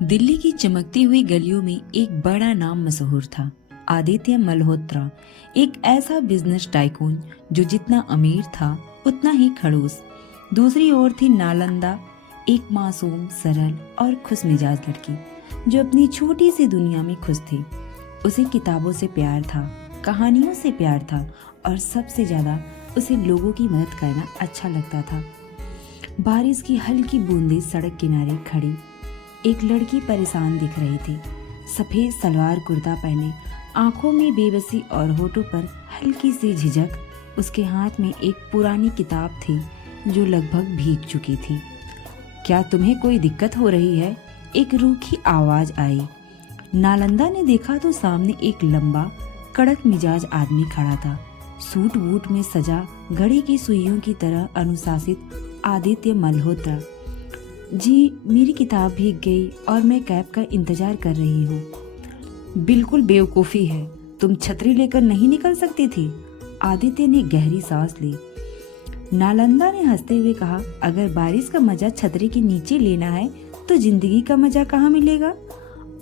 दिल्ली की चमकती हुई गलियों में एक बड़ा नाम मशहूर था, आदित्य मल्होत्रा। एक ऐसा बिजनेस टाइकून जो जितना अमीर था उतना ही खड़ूस। दूसरी ओर थी नालंदा, एक मासूम, सरल और खुशमिजाज लड़की जो अपनी छोटी सी दुनिया में खुश थी। उसे किताबों से प्यार था, कहानियों से प्यार था और सबसे ज्यादा उसे लोगों की मदद करना अच्छा लगता था। बारिश की हल्की बूंदें सड़क किनारे खड़ी एक लड़की परेशान दिख रही थी। सफेद सलवार कुर्ता पहने, आंखों में बेबसी और होठों पर हल्की सी झिझक। उसके हाथ में एक पुरानी किताब थी जो लगभग भीग चुकी थी। क्या तुम्हें कोई दिक्कत हो रही है? एक रूखी आवाज आई। नालंदा ने देखा तो सामने एक लंबा, कड़क मिजाज आदमी खड़ा था। सूट बूट में सजा, घड़ी की सुइयों की तरह अनुशासित आदित्य मल्होत्रा। जी, मेरी किताब भीग गई और मैं कैब का इंतजार कर रही हूँ। बिल्कुल बेवकूफ़ी है, तुम छतरी लेकर नहीं निकल सकती थी। आदित्य ने गहरी सांस ली। नालंदा ने हंसते हुए कहा, अगर बारिश का मजा छतरी के नीचे लेना है तो जिंदगी का मजा कहाँ मिलेगा?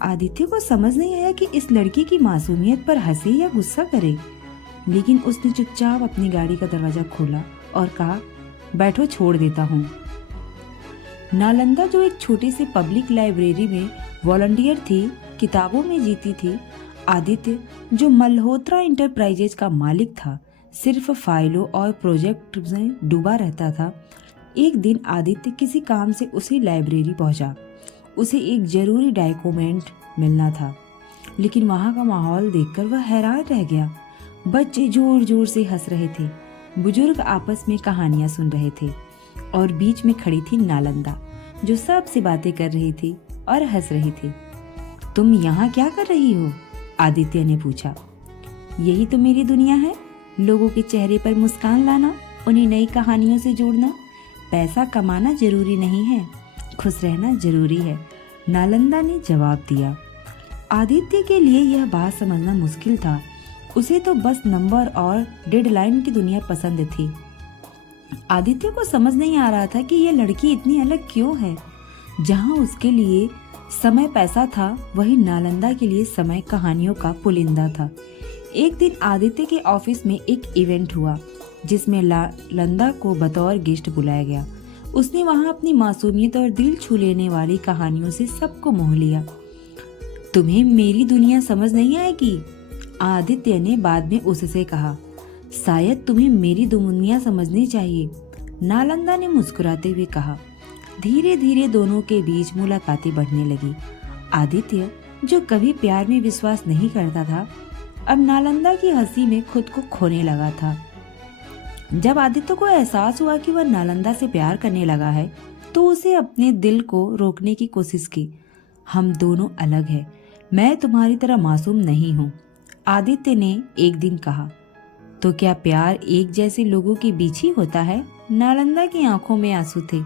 आदित्य को समझ नहीं आया कि इस लड़की की मासूमियत पर हंसे या गुस्सा करे, लेकिन उसने चुपचाप अपनी गाड़ी का दरवाजा खोला और कहा, बैठो, छोड़ देता हूँ। नालंदा, जो एक छोटी सी पब्लिक लाइब्रेरी में वॉलंटियर थी, किताबों में जीती थी। आदित्य, जो मल्होत्रा इंटरप्राइजेज का मालिक था, सिर्फ फाइलों और प्रोजेक्ट में डूबा रहता था। एक दिन आदित्य किसी काम से उसी लाइब्रेरी पहुंचा। उसे एक जरूरी डॉक्यूमेंट मिलना था, लेकिन वहां का माहौल देखकर वह हैरान रह गया। बच्चे जोर जोर से हंस रहे थे, बुजुर्ग आपस में कहानियां सुन रहे थे और बीच में खड़ी थी नालंदा, जो सबसे बातें कर रही थी और हंस रही थी। तुम यहाँ क्या कर रही हो? आदित्य ने पूछा। यही तो मेरी दुनिया है, लोगों के चेहरे पर मुस्कान लाना, उन्हें नई कहानियों से जोड़ना। पैसा कमाना जरूरी नहीं है, खुश रहना जरूरी है, नालंदा ने जवाब दिया। आदित्य के लिए यह बात समझना मुश्किल था। उसे तो बस नंबर और डेडलाइन की दुनिया पसंद थी। आदित्य को समझ नहीं आ रहा था कि यह लड़की इतनी अलग क्यों है। जहां उसके लिए समय पैसा था, वहीं नालंदा के लिए समय कहानियों का पुलिंदा था। एक दिन आदित्य के ऑफिस में एक इवेंट हुआ जिसमें नालंदा को बतौर गेस्ट बुलाया गया। उसने वहां अपनी मासूमियत और दिल छू लेने वाली कहानियों से सबको मोह लिया। तुम्हें मेरी दुनिया समझ नहीं आएगी, आदित्य ने बाद में उससे कहा। शायद तुम्हें मेरी दुनिया समझनी चाहिए, नालंदा ने मुस्कुराते हुए कहा। धीरे धीरे दोनों के बीच मुलाकातें बढ़ने लगी। आदित्य, जो कभी प्यार में विश्वास नहीं करता था, अब नालंदा की हंसी में खुद को खोने लगा था। जब आदित्य को एहसास हुआ कि वह नालंदा से प्यार करने लगा है, तो उसे अपने दिल को रोकने की कोशिश की। हम दोनों अलग हैं, मैं तुम्हारी तरह मासूम नहीं हूँ, आदित्य ने एक दिन कहा। तो क्या प्यार एक जैसे लोगों के बीच ही होता है? नालंदा की आंखों में आंसू थे।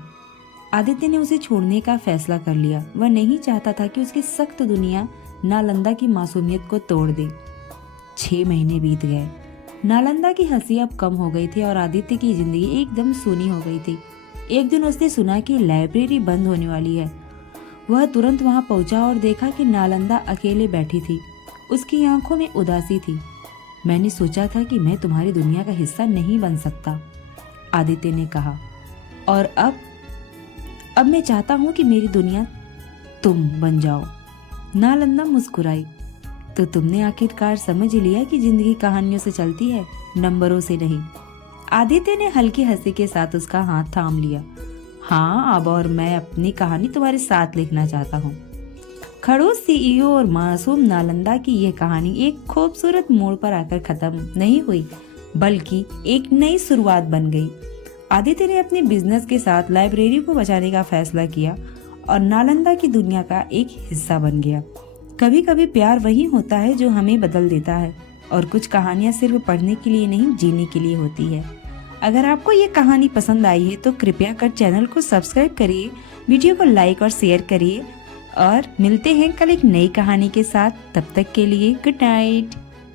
आदित्य ने उसे छोड़ने का फैसला कर लिया। वह नहीं चाहता था कि उसकी सख्त दुनिया नालंदा की मासूमियत को तोड़ दे। 6 महीने बीत गए। नालंदा की हंसी अब कम हो गई थी और आदित्य की जिंदगी एकदम सूनी हो गई थी। एक दिन उसने सुना कि लाइब्रेरी बंद होने वाली है। वह तुरंत वहां पहुंचा और देखा कि नालंदा अकेले बैठी थी। उसकी आंखों में उदासी थी। मैंने सोचा था कि मैं तुम्हारी दुनिया का हिस्सा नहीं बन सकता, आदित्य ने कहा, और अब मैं चाहता हूँ कि मेरी दुनिया तुम बन जाओ। नालंदा मुस्कुराई। तो तुमने आखिरकार समझ लिया कि जिंदगी कहानियों से चलती है, नंबरों से नहीं। आदित्य ने हल्की हंसी के साथ उसका हाथ थाम लिया। हाँ, अब और मैं अपनी कहानी तुम्हारे साथ लिखना चाहता हूँ। खड़ूस सीईओ और मासूम नालंदा की यह कहानी एक खूबसूरत मोड़ पर आकर खत्म नहीं हुई, बल्कि एक नई शुरुआत बन गई। आदित्य ने अपने बिजनेस के साथ लाइब्रेरी को बचाने का फैसला किया और नालंदा की दुनिया का एक हिस्सा बन गया। कभी कभी प्यार वही होता है जो हमें बदल देता है, और कुछ कहानियां सिर्फ पढ़ने के लिए नहीं, जीने के लिए होती है। अगर आपको ये कहानी पसंद आई है तो कृपया कर चैनल को सब्सक्राइब करिए, वीडियो को लाइक और शेयर करिए, और मिलते हैं कल एक नई कहानी के साथ। तब तक के लिए गुड नाइट।